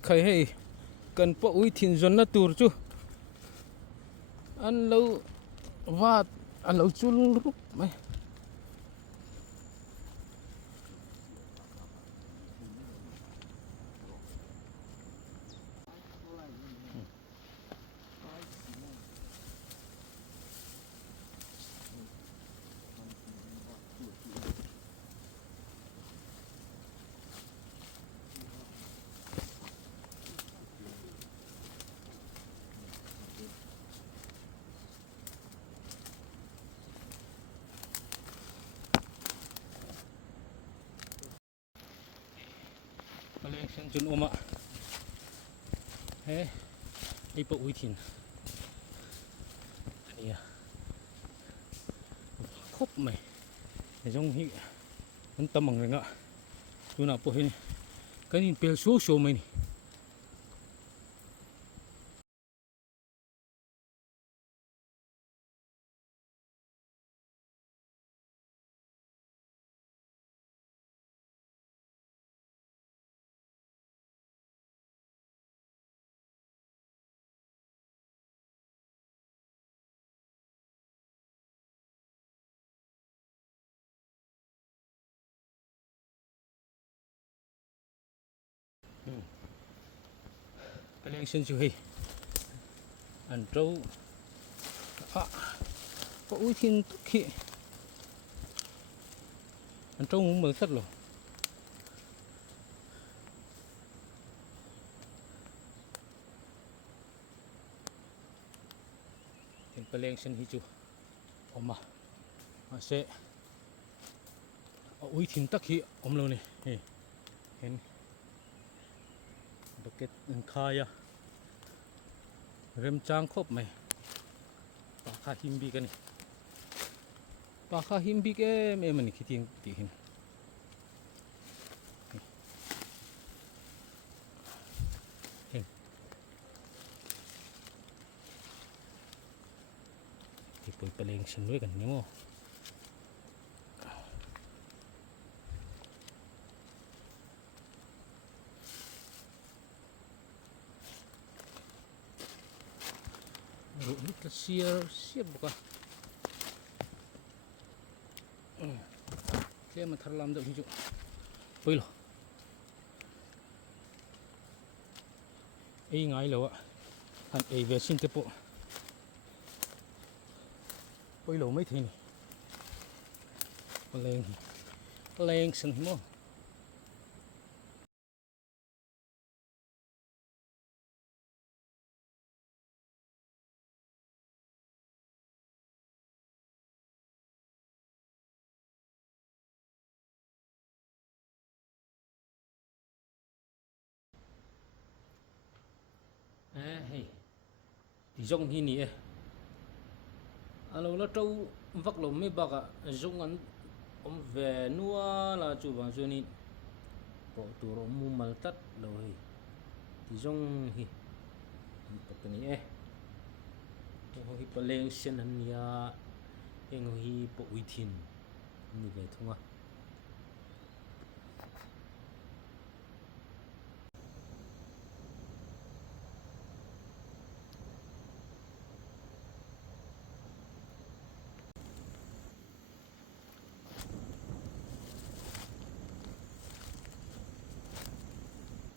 khai hay cần po ui thin zon na tur chu an lo wat an lo chul rup mai paling sen chun oma he ai po ui thin ya khop mai jong hi an tamang renga tuna po hin kanin pel so mai ni paling sen chu hei an trâu po ui thin khi an trâu muốn mở sắt rồi thì paling sen hi chu oma sẽ ui thin tắc hi om lo này hen bucket in kaya rem chang khop mai pa kha himbi kan pa kha himbi ke me mani khiting ti hin thì poi paling sin we kan ni mo ini siap buka saya mà thật làm được ví dụ bây lo ấy ngay lo anh ấy về xin tiếp bộ bây lo mấy thế này lên sân mua hey thì dòng hi nè alo nó trâu vắt lồng mấy bạc à dòng ăn ông về nua là chủ bằng cho nên bộ tủ rộng mua mal tắt rồi thì dòng hi tập cái này hi paling sen han yaeng hi po ui thin ni về thung à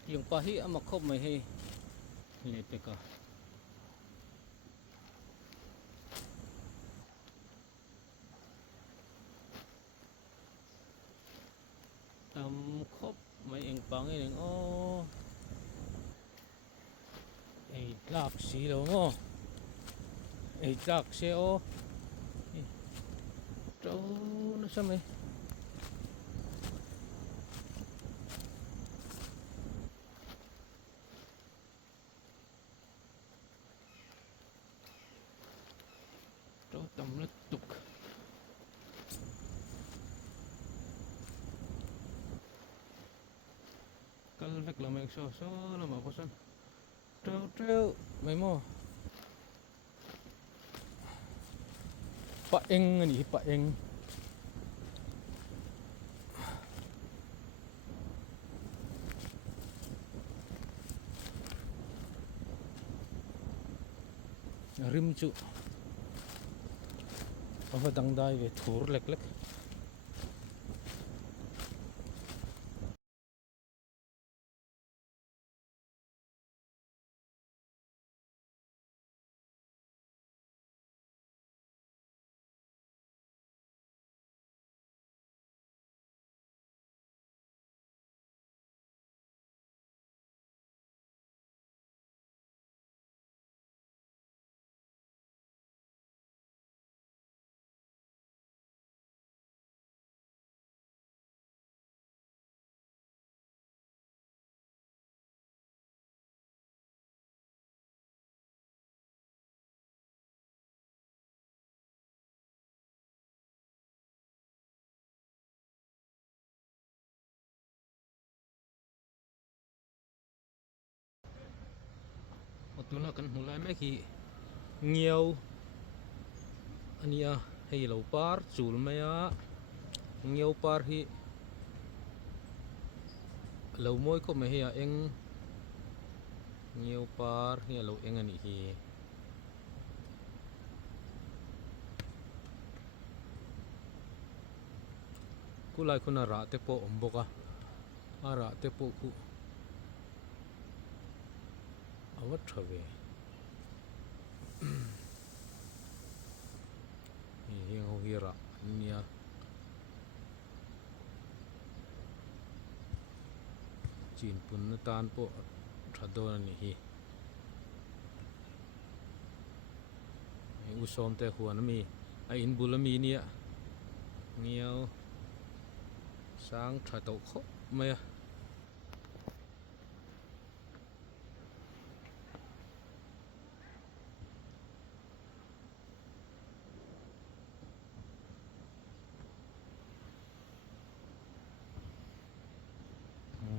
yung pahi ama khop mai he le pe ka tam khop mai eng pang eng o ei lak si lo ngo ei lak se o trâu nó sao mày trâu tầm nó tục kalau reklame so nama kosan trâu mày mo pak eng ni pak eng rim chu ava dang dai ve thur lek lek otuna kan mulai me khi nhiều ania hei lo par chul maya nhiều par hi lo moi ko me hi a eng nhiều par hi lo eng ani hi kulai kuna ra te po omboka ara te po ku awat thave hi ho hi ra nia chin pun na tan po thadon ani hi u som te huan mi a in bulami nia nhiều sáng thả tàu khóc mày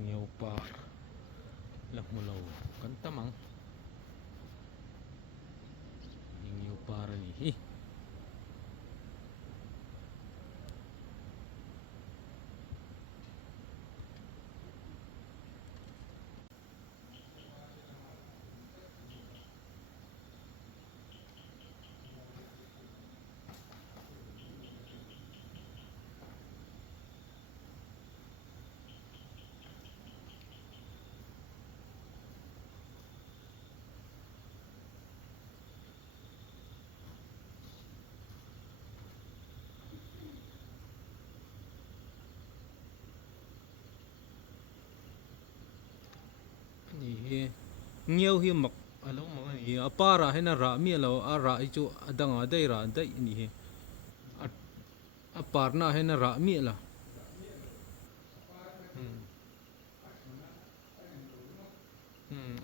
nhiều pa lạc một lầu cắn tamang nhiều pa ra ni nhiều hi mặc alo mà hi apara hay na ra mi lo ara chu adanga dai ra dai ni hi aparna hay na ra mi la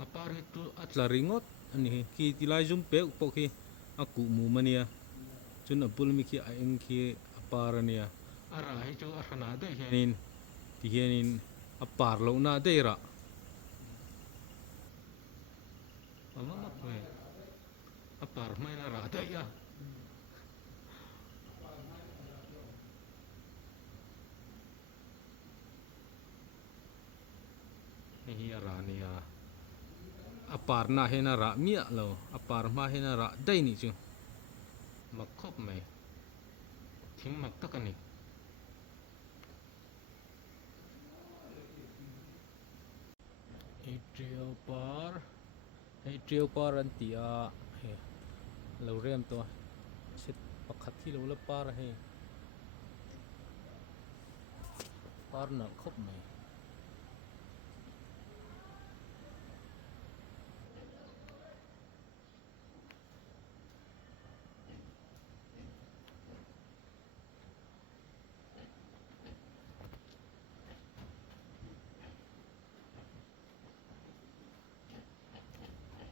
apar itu atla ringot ani ki tilai zum pe po ki aku mu mania chun apul mi ki aeng ki apara nia ara hi chu arana dai hianin ti hianin apar lo na dai ra mama mak me apar mai na ra dai ya hi ara nia apar na he na ra mi lo apar ma he na ra dai ni chu mak khop me thing mak takani Trio par an tia he lo rem to sit pakhat hi lo la par he par na khop me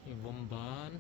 hi bomban